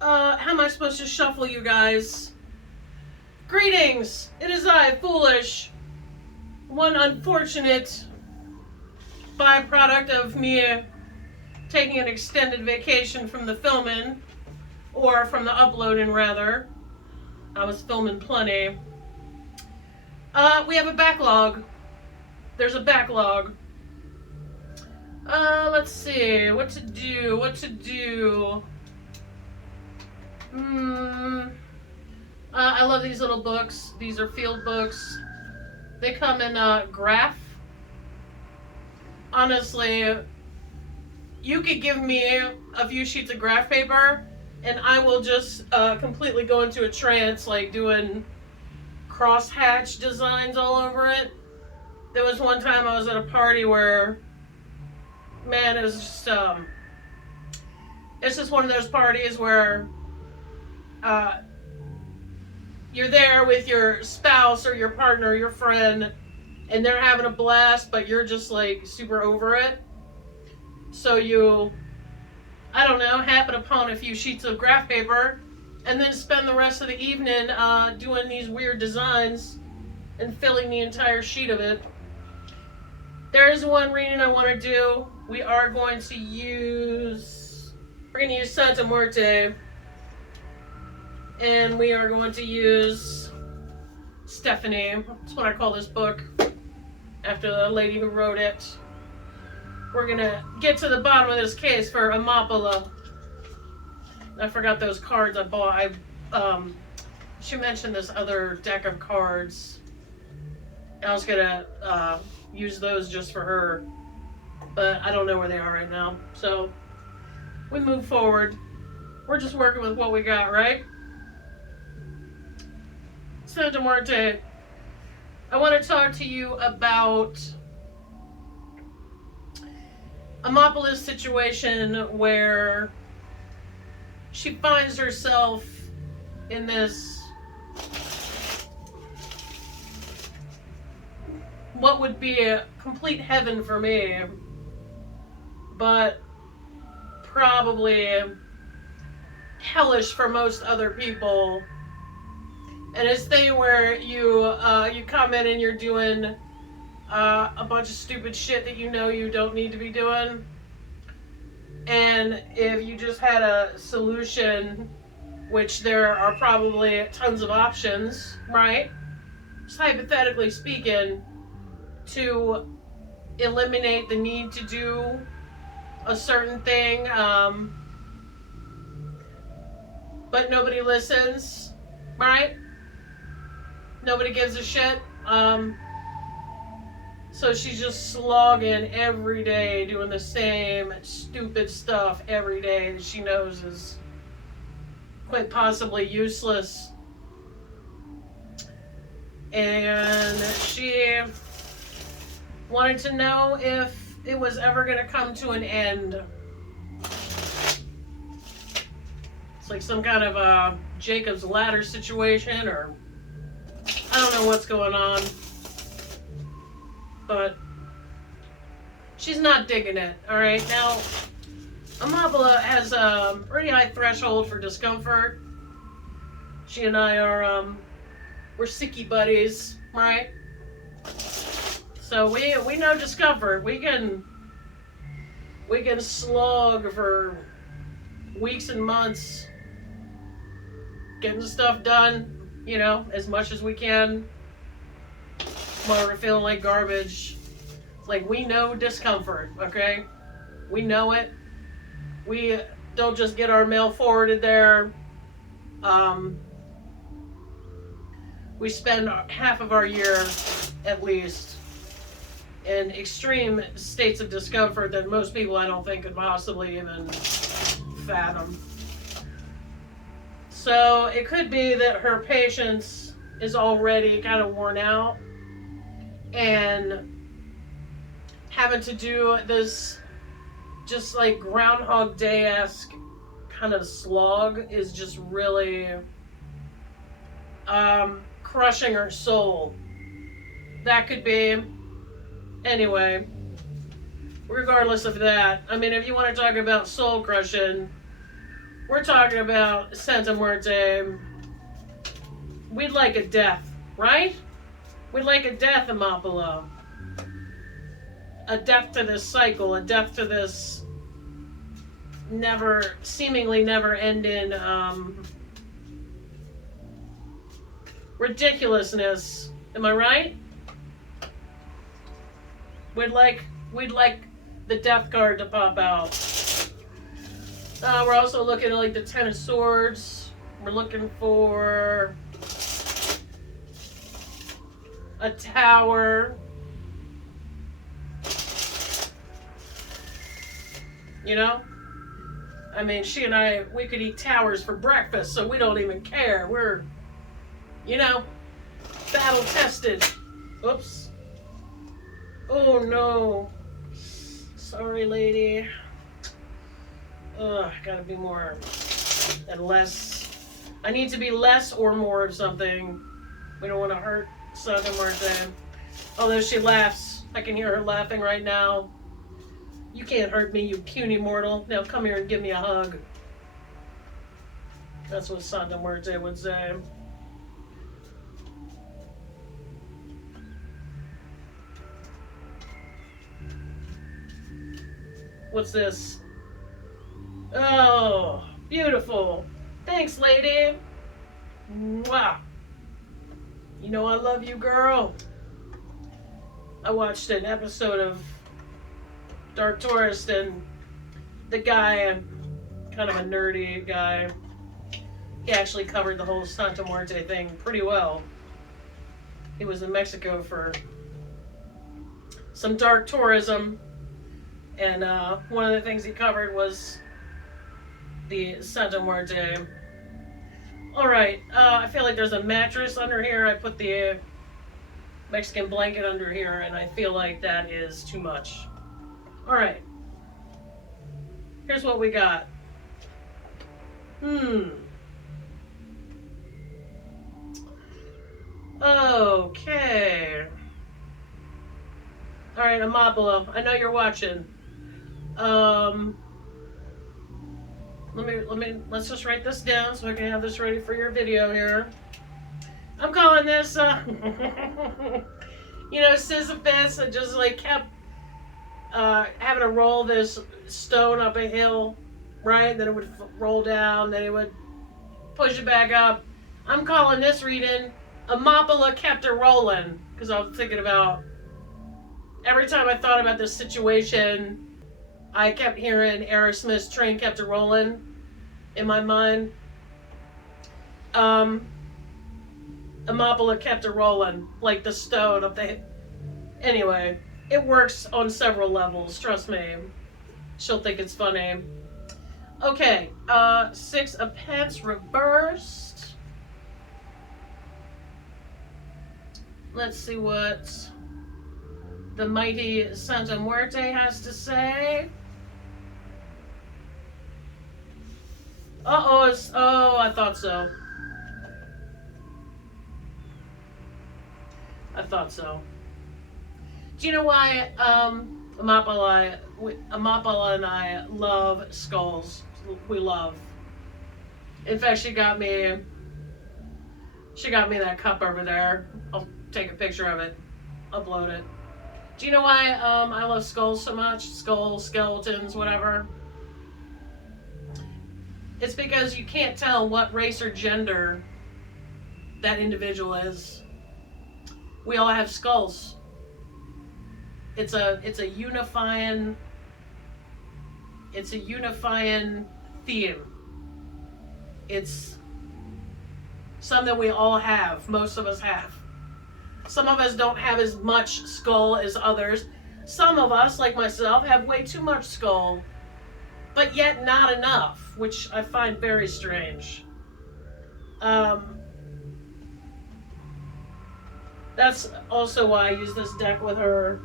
How am I supposed to shuffle you guys? Greetings! It is I, Foolish. One unfortunate byproduct of me taking an extended vacation from the filming, or from the uploading, rather. I was filming plenty. We have a backlog. There's a backlog. Let's see. What to do? I love these little books. These are field books. They come in graph. Honestly, you could give me a few sheets of graph paper and I will just completely go into a trance, like doing crosshatch designs all over it. There was one time I was at a party where, man, it was just, it's just one of those parties where you're there with your spouse or your partner, your friend, and they're having a blast, but you're just like super over it. So you, I don't know, happen upon a few sheets of graph paper and then spend the rest of the evening doing these weird designs and filling the entire sheet of it. There is one reading I want to do. We're going to use Santa Muerte. And we are going to use Stefanie. That's what I call this book, after the lady who wrote it. We're going to get to the bottom of this case for Amapola. I forgot those cards I bought. She mentioned this other deck of cards. I was going to use those just for her, but I don't know where they are right now. So we move forward. We're just working with what we got, right? Santa Muerte, I want to talk to you about Amapola's situation where she finds herself in this, what would be a complete heaven for me, but probably hellish for most other people. And it's thing where you come in and you're doing a bunch of stupid shit that you know you don't need to be doing. And if you just had a solution, which there are probably tons of options, right? Just hypothetically speaking, to eliminate the need to do a certain thing, but nobody listens, right? Nobody gives a shit. So she's just slogging every day, doing the same stupid stuff every day that she knows is quite possibly useless. And she wanted to know if it was ever going to come to an end. It's like some kind of a Jacob's Ladder situation, or I don't know what's going on, but she's not digging it. All right, now Amapola has a pretty high threshold for discomfort. She and I are we're sicky buddies, right? So we know discomfort. We can slog for weeks and months getting stuff done. You know, as much as we can while we're feeling like garbage. Like, we know discomfort, okay? We know it. We don't just get our mail forwarded there. We spend half of our year, at least, in extreme states of discomfort that most people, I don't think, could possibly even fathom. So it could be that her patience is already kind of worn out, and having to do this just like Groundhog Day-esque kind of slog is just really crushing her soul. That could be. Anyway, regardless of that, I mean, if you want to talk about soul crushing, We're talking about Santa Muerte. We'd like a death, right? We'd like a death, Amapola. A death to this cycle, a death to this seemingly never ending ridiculousness. Am I right? We'd like the death card to pop out. We're also looking at like the Ten of Swords. We're looking for a tower. You know? I mean, she and I, we could eat towers for breakfast, so we don't even care. We're, you know, battle tested. Oops. Oh no. Sorry, lady. Ugh, gotta be more and less. I need to be less or more of something. We don't want to hurt Santa Muerte. Although she laughs. I can hear her laughing right now. You can't hurt me, you puny mortal. Now come here and give me a hug. That's what Santa Muerte would say. What's this? Oh, beautiful. Thanks, lady. Mwah. You know I love you, girl. I watched an episode of Dark Tourist, and the guy, kind of a nerdy guy, he actually covered the whole Santa Muerte thing pretty well. He was in Mexico for some dark tourism, and one of the things he covered was the Santa Muerte. Alright, I feel like there's a mattress under here. I put the Mexican blanket under here, and I feel like that is too much. Alright. Here's what we got. Okay. Alright, Amapola, I know you're watching. Let's just write this down so I can have this ready for your video here. I'm calling this, you know, Sisyphean. I just like kept having to roll this stone up a hill, right? Then it would roll down, then it would push it back up. I'm calling this reading Amapola kept it rolling, because I was thinking about every time I thought about this situation, I kept hearing Aerosmith's Train Kept It Rolling in my mind. Amapola kept it rolling, like the stone up the... Anyway, it works on several levels, trust me. She'll think it's funny. Okay, 6 of Pence reversed. Let's see what the mighty Santa Muerte has to say. Oh, I thought so. I thought so. Do you know why Amapola and I love skulls? We love. In fact, she got me that cup over there. I'll take a picture of it, upload it. Do you know why I love skulls so much? Skulls, skeletons, whatever. It's because you can't tell what race or gender that individual is. We all have skulls. It's a unifying theme. It's something we all have. Most of us have. Some of us don't have as much skull as others. Some of us, like myself, have way too much skull, but yet not enough, which I find very strange. That's also why I use this deck with her.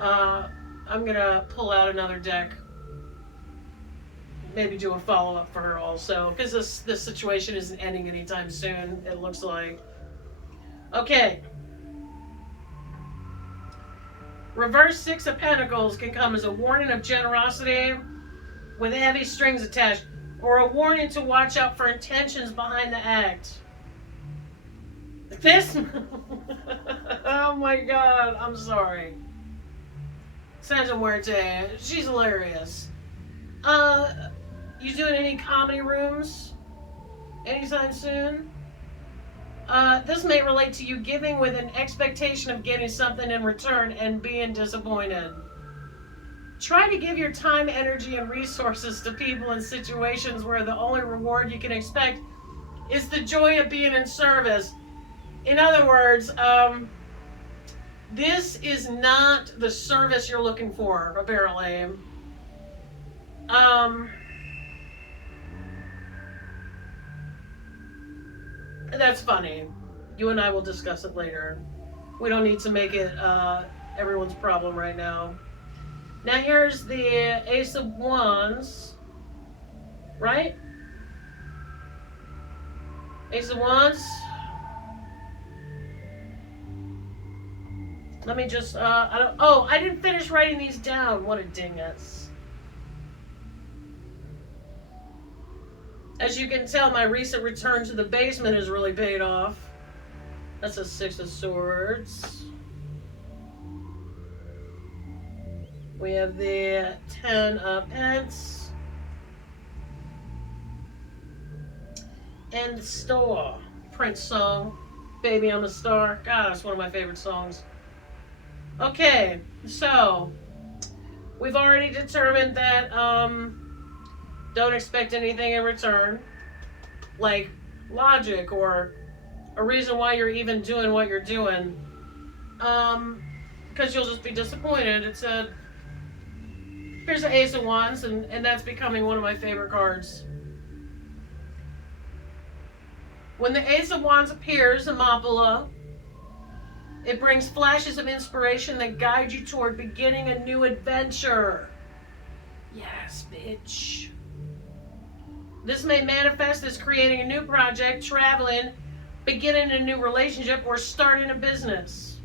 I'm gonna pull out another deck. Maybe do a follow-up for her also, because this situation isn't ending anytime soon, it looks like. Okay. Reverse 6 of Pentacles can come as a warning of generosity with heavy strings attached. or a warning to watch out for intentions behind the act. This. Oh my god, I'm sorry. Santa Muerte, she's hilarious. You doing any comedy rooms anytime soon? This may relate to you giving with an expectation of getting something in return and being disappointed. Try to give your time, energy, and resources to people in situations where the only reward you can expect is the joy of being in service. In other words, this is not the service you're looking for, apparently. That's funny. You and I will discuss it later. We don't need to make it everyone's problem right now. Now here's the Ace of Wands, right? Ace of Wands. Let me just, I didn't finish writing these down. What a dingus. As you can tell, my recent return to the basement has really paid off. That's a Six of Swords. We have the 10 of Pence. And the Star. Prince song. Baby, I'm a Star. God, that's one of my favorite songs. Okay, so we've already determined that don't expect anything in return, like logic or a reason why you're even doing what you're doing, because you'll just be disappointed. It said, here's the Ace of Wands, and that's becoming one of my favorite cards. When the Ace of Wands appears, Amapola, it brings flashes of inspiration that guide you toward beginning a new adventure. Yes, bitch. This may manifest as creating a new project, traveling, beginning a new relationship, or starting a business.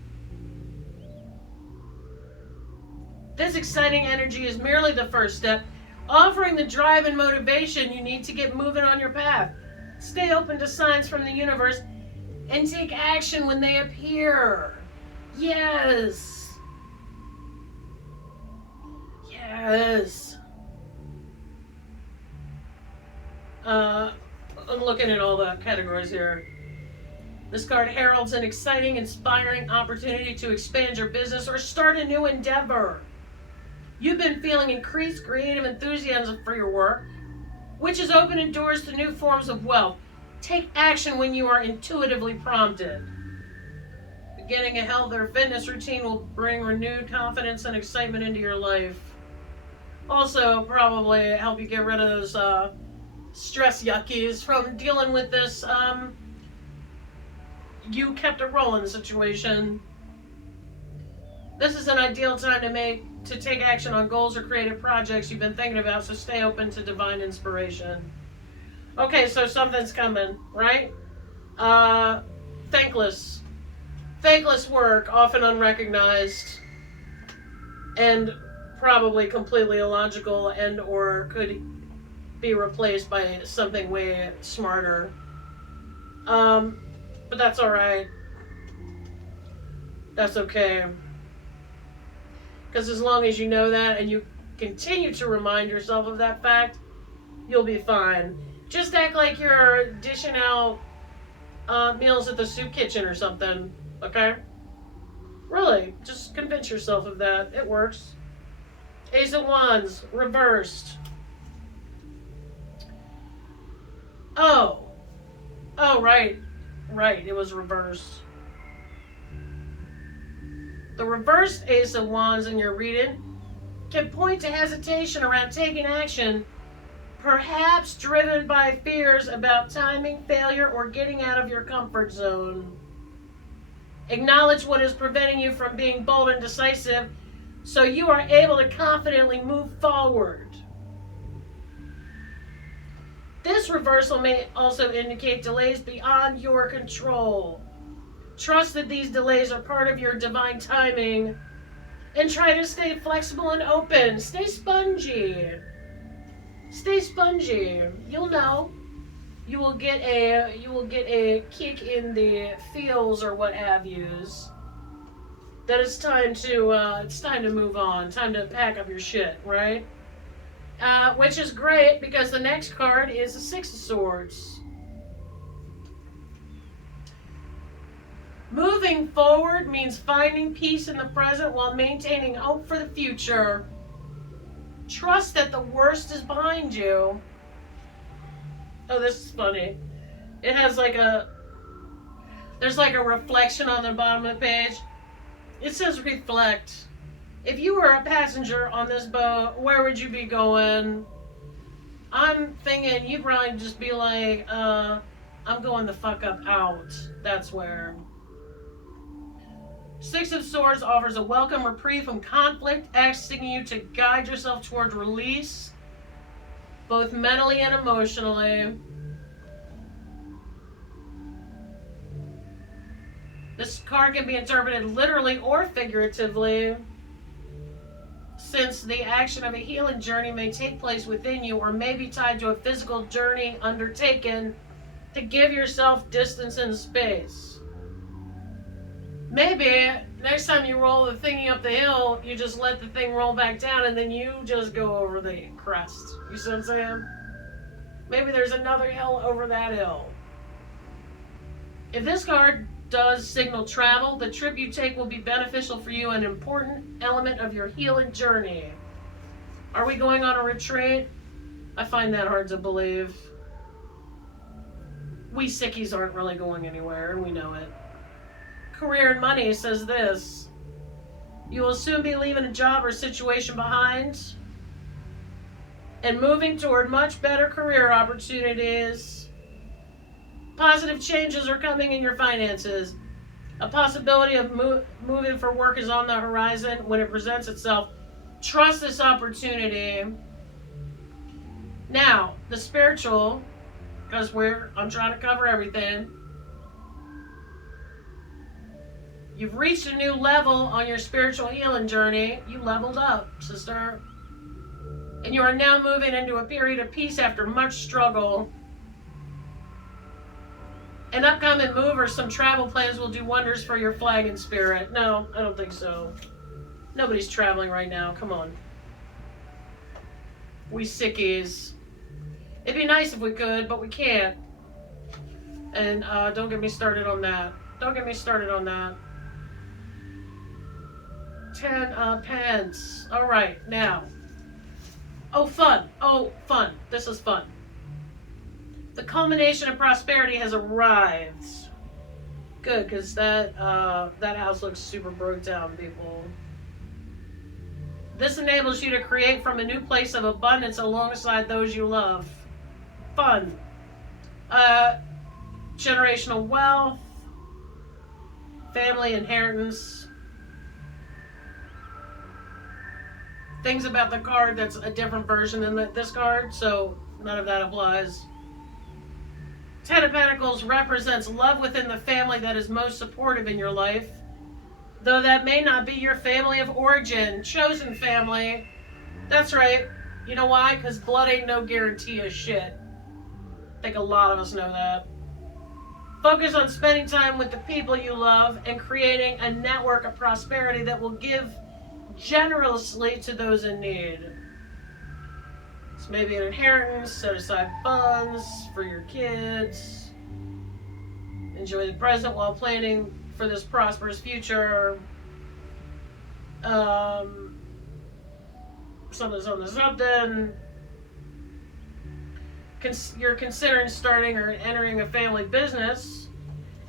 This exciting energy is merely the first step, offering the drive and motivation you need to get moving on your path. Stay open to signs from the universe and take action when they appear. Yes. Yes. I'm looking at all the categories here. This card heralds an exciting, inspiring opportunity to expand your business or start a new endeavor. You've been feeling increased creative enthusiasm for your work, which is opening doors to new forms of wealth. Take action when you are intuitively prompted. Beginning a health or fitness routine will bring renewed confidence and excitement into your life. Also, probably help you get rid of those stress yuckies from dealing with this you kept a Rollin situation. This is an ideal time to take action on goals or creative projects you've been thinking about, so stay open to divine inspiration. Okay, so something's coming, right? Thankless. Thankless work, often unrecognized, and probably completely illogical, and or could be replaced by something way smarter. But that's alright. That's okay. Because as long as you know that and you continue to remind yourself of that fact, you'll be fine. Just act like you're dishing out meals at the soup kitchen or something, okay? Really, just convince yourself of that. It works. Ace of Wands, reversed. Oh, right. Right, it was reversed. The reversed Ace of Wands in your reading can point to hesitation around taking action, perhaps driven by fears about timing, failure, or getting out of your comfort zone. Acknowledge what is preventing you from being bold and decisive so you are able to confidently move forward. This reversal may also indicate delays beyond your control. Trust that these delays are part of your divine timing and try to stay flexible and open. Stay spongy. Stay spongy. You'll know. You will get a kick in the feels or what have yous. That it's time to move on. Time to pack up your shit, right? Which is great because the next card is the Six of Swords. Moving forward means finding peace in the present while maintaining hope for the future. Trust that the worst is behind you. Oh, this is funny. It has there's like a reflection on the bottom of the page. It says reflect. If you were a passenger on this boat, where would you be going? I'm thinking you'd probably just be like, I'm going the fuck up out. That's where. Six of Swords offers a welcome reprieve from conflict, asking you to guide yourself towards release, both mentally and emotionally. This card can be interpreted literally or figuratively, since the action of a healing journey may take place within you or may be tied to a physical journey undertaken to give yourself distance and space. Maybe next time you roll the thingy up the hill, you just let the thing roll back down and then you just go over the crest. You see what I'm saying? Maybe there's another hill over that hill. If this card does signal travel, the trip you take will be beneficial for you, an important element of your healing journey. Are we going on a retreat? I find that hard to believe. We sickies aren't really going anywhere, and we know it. Career and money says this. You will soon be leaving a job or situation behind and moving toward much better career opportunities. Positive changes are coming in your finances. A possibility of moving for work is on the horizon when it presents itself. Trust this opportunity. Now, the spiritual, because I'm trying to cover everything. You've reached a new level on your spiritual healing journey. You leveled up, sister. And you are now moving into a period of peace after much struggle. An upcoming move or some travel plans will do wonders for your flag and spirit. No, I don't think so. Nobody's traveling right now. Come on. We sickies. It'd be nice if we could, but we can't. And don't get me started on that. Don't get me started on that. 10 pence. All right, now. Oh, fun. Oh, fun. This is fun. The culmination of prosperity has arrived. Good, because that house looks super broke down, people. This enables you to create from a new place of abundance alongside those you love. Fun. Generational wealth. Family inheritance. Things about the card that's a different version than this card, so none of that applies. Ten of Pentacles represents love within the family that is most supportive in your life, though that may not be your family of origin. Chosen family. That's right. You know why? Because blood ain't no guarantee of shit. I think a lot of us know that. Focus on spending time with the people you love and creating a network of prosperity that will give generously to those in need. It's maybe an inheritance, set aside funds for your kids. Enjoy the present while planning for this prosperous future. Something. You're considering starting or entering a family business.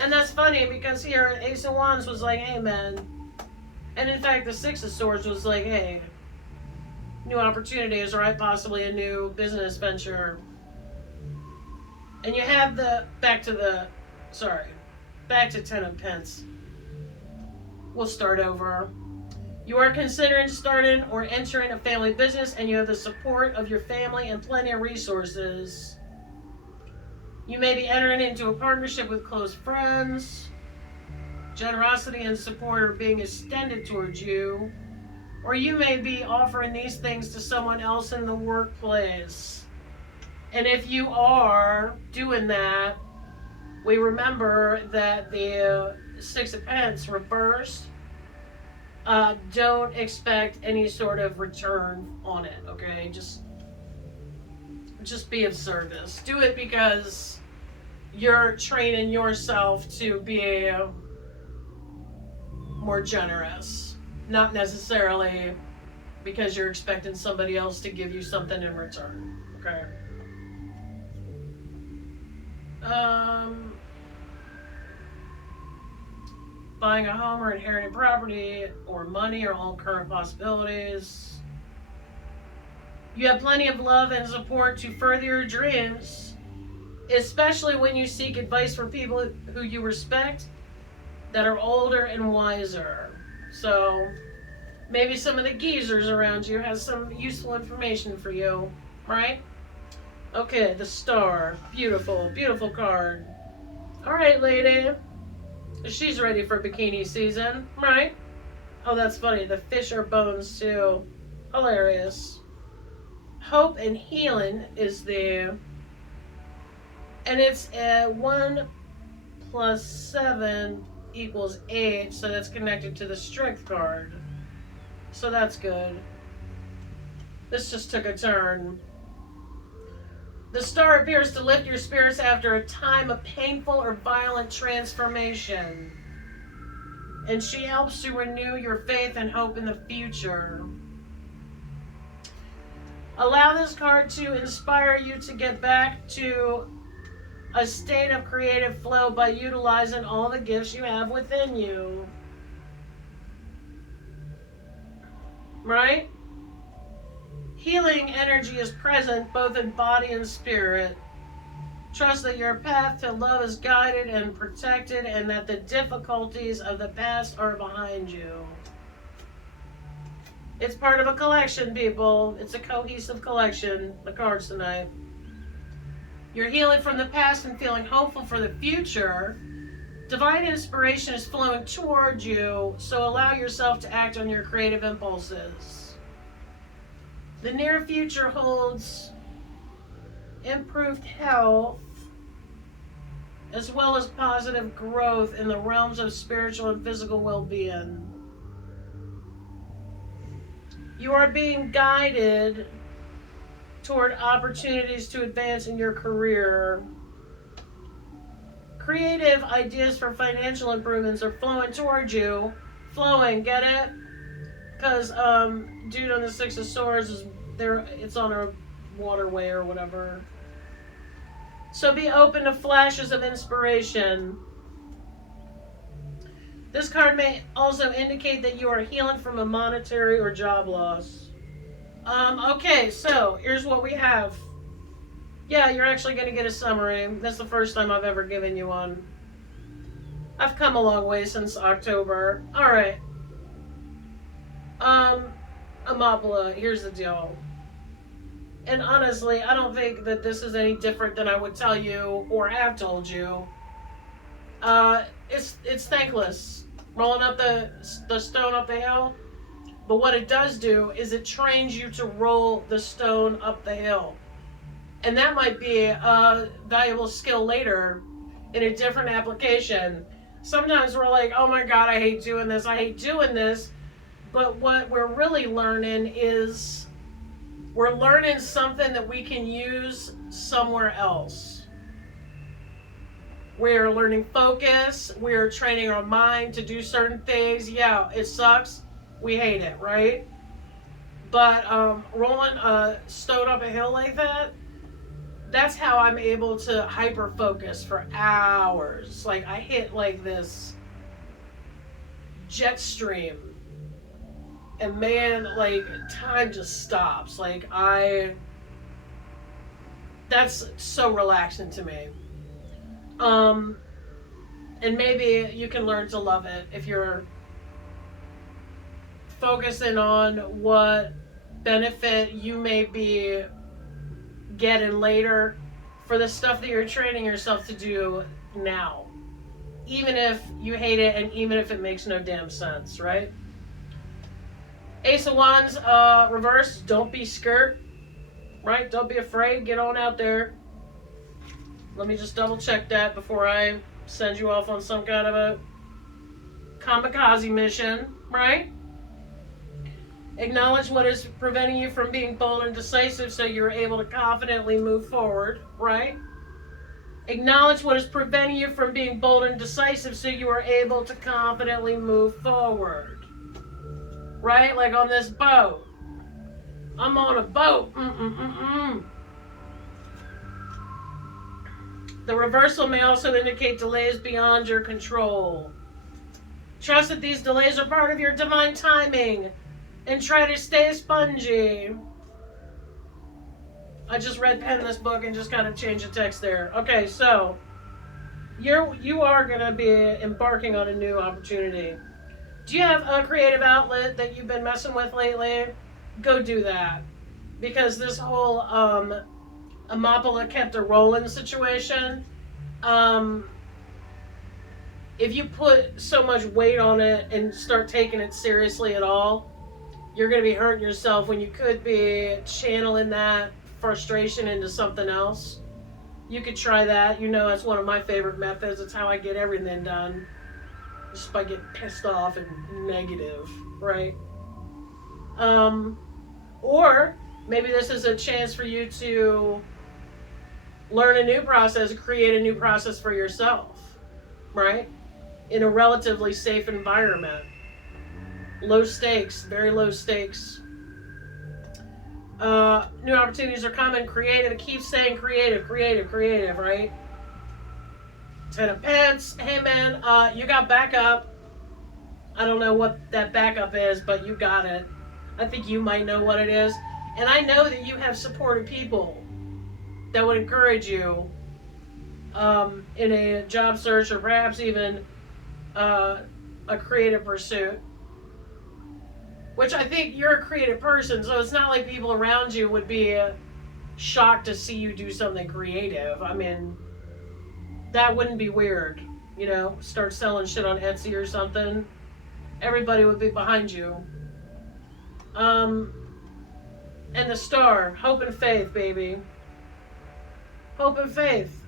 And that's funny because here Ace of Wands was like, hey man. And in fact, the Six of Swords was like, hey, new opportunities, right? Possibly a new business venture. And you have back to 10 of Pence. We'll start over. You are considering starting or entering a family business and you have the support of your family and plenty of resources. You may be entering into a partnership with close friends. Generosity and support are being extended towards you. Or you may be offering these things to someone else in the workplace. And if you are doing that, we remember that the Six of Pence reversed. Don't expect any sort of return on it, okay? Just be of service. Do it because you're training yourself to be more generous, not necessarily because you're expecting somebody else to give you something in return. Okay. Buying a home or inheriting property or money are all current possibilities. You have plenty of love and support to further your dreams, especially when you seek advice from people who you respect that are older and wiser. So maybe some of the geezers around you has some useful information for you, right? Okay, the star. Beautiful, beautiful card. All right, lady. She's ready for bikini season, right? Oh, that's funny. The fish are bones, too. Hilarious. Hope and healing is there. And it's 1 plus 7 equals 8, so that's connected to the strength card. So that's good. This just took a turn. The star appears to lift your spirits after a time of painful or violent transformation. And she helps to renew your faith and hope in the future. Allow this card to inspire you to get back to a state of creative flow by utilizing all the gifts you have within you. Right? Healing energy is present both in body and spirit. Trust that your path to love is guided and protected and that the difficulties of the past are behind you. It's part of a collection, people. It's a cohesive collection, the cards tonight. You're healing from the past and feeling hopeful for the future. Divine inspiration is flowing toward you, so allow yourself to act on your creative impulses. The near future holds improved health as well as positive growth in the realms of spiritual and physical well-being. You are being guided toward opportunities to advance in your career. Creative ideas for financial improvements are flowing towards you. Flowing, get it? Because dude on the Six of Swords is there. It's on a waterway or whatever. So be open to flashes of inspiration. This card may also indicate that you are healing from a monetary or job loss. Okay, so here's what we have. Yeah, you're actually going to get a summary. That's the first time I've ever given you one. I've come a long way since October. Alright. Amapola, here's the deal. And honestly, I don't think that this is any different than I would tell you or have told you. It's thankless. Rolling up the stone up the hill. But what it does do is it trains you to roll the stone up the hill. And that might be a valuable skill later in a different application. Sometimes we're like, oh my God, I hate doing this. I hate doing this. But what we're really learning is we're learning something that we can use somewhere else. We're learning focus. We're training our mind to do certain things. Yeah, it sucks. We hate it, right? But rolling a stone up a hill like that, that's how I'm able to hyper focus for hours. Like I hit like this jet stream. And man, like time just stops. Like that's so relaxing to me. And maybe you can learn to love it if you're focusing on what benefit you may be getting later for the stuff that you're training yourself to do now. Even if you hate it and even if it makes no damn sense, right? Ace of Wands, reverse, don't be skirt. right? Don't be afraid. Get on out there. Let me just double check that before I send you off on some kind of a kamikaze mission, right? Acknowledge what is preventing you from being bold and decisive so you're able to confidently move forward, right? Acknowledge what is preventing you from being bold and decisive so you are able to confidently move forward, right? Like on this boat. I'm on a boat. The reversal may also indicate delays beyond your control. Trust that these delays are part of your divine timing and try to stay spongy. I just read pen this book and just kind of changed the text there. Okay, so you are going to be embarking on a new opportunity. Do you have a creative outlet that you've been messing with lately? Go do that. Because this whole Amapola kept a Rollin situation, if you put so much weight on it and start taking it seriously at all, you're going to be hurting yourself when you could be channeling that frustration into something else. You could try that. You know, it's one of my favorite methods. It's how I get everything done. Just by getting pissed off and negative, right? Or maybe this is a chance for you to learn a new process, create a new process for yourself, right? In a relatively safe environment. Low stakes, very low stakes. New opportunities are coming. Creative. It keeps saying creative, right? Ten of Pence. Hey man, you got backup. I don't know what that backup is, but you got it. I think you might know what it is. And I know that you have supportive people that would encourage you in a job search or perhaps even a creative pursuit. Which I think you're a creative person, so it's not like people around you would be shocked to see you do something creative. I mean, that wouldn't be weird. You know, start selling shit on Etsy or something. Everybody would be behind you. And the star, hope and faith, baby. Hope and faith.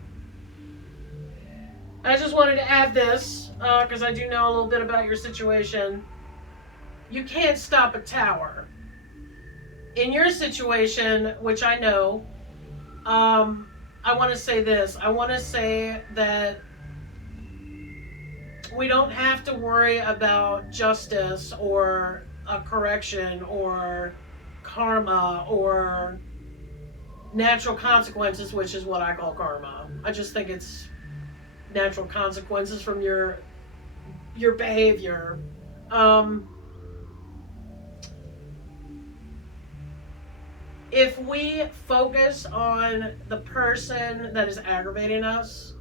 I just wanted to add this, because I do know a little bit about your situation. You can't stop a tower. In your situation, which I know, I want to say this. I want to say that we don't have to worry about justice or a correction or karma or natural consequences, which is what I call karma. I just think it's natural consequences from your behavior. If we focus on the person that is aggravating us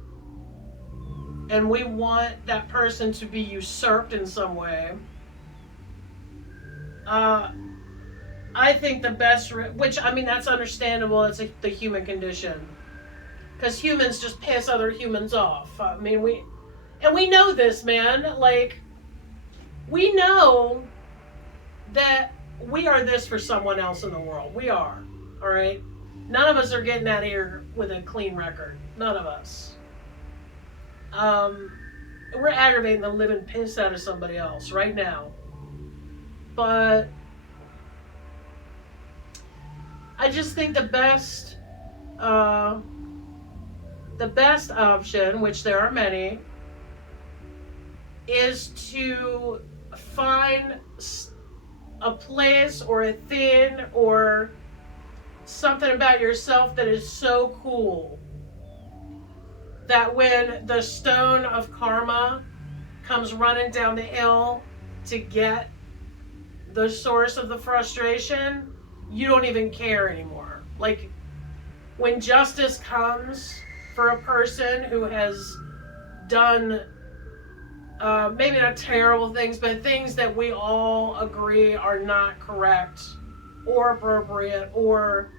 and we want that person to be usurped in some way, I think the best, which, I mean, that's understandable. It's the human condition. Because humans just piss other humans off. I mean, we know this, man. Like, we know that we are this for someone else in the world. We are. All right? None of us are getting out of here with a clean record. None of us. We're aggravating the living piss out of somebody else right now. But I just think the best option, which there are many, is to find a place or a thing or something about yourself that is so cool that when the stone of karma comes running down the hill to get the source of the frustration, you don't even care anymore. Like, when justice comes for a person who has done maybe not terrible things, but things that we all agree are not correct or appropriate or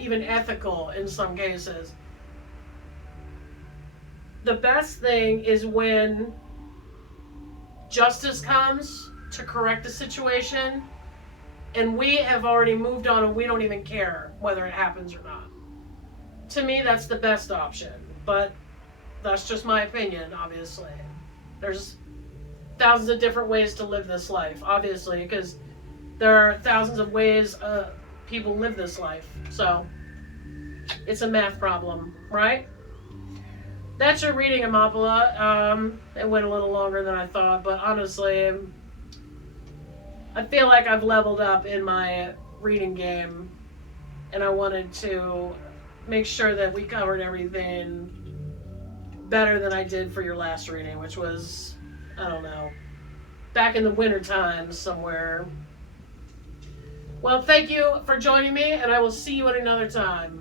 even ethical in some cases. The best thing is when justice comes to correct the situation and we have already moved on and we don't even care whether it happens or not. To me, that's the best option, but that's just my opinion, obviously. There's thousands of different ways to live this life, obviously, because there are thousands of ways people live this life. So, it's a math problem, right? That's your reading, Amapola. It went a little longer than I thought, but honestly, I feel like I've leveled up in my reading game, and I wanted to make sure that we covered everything better than I did for your last reading, which was, I don't know, back in the winter times somewhere. Well, thank you for joining me, and I will see you at another time.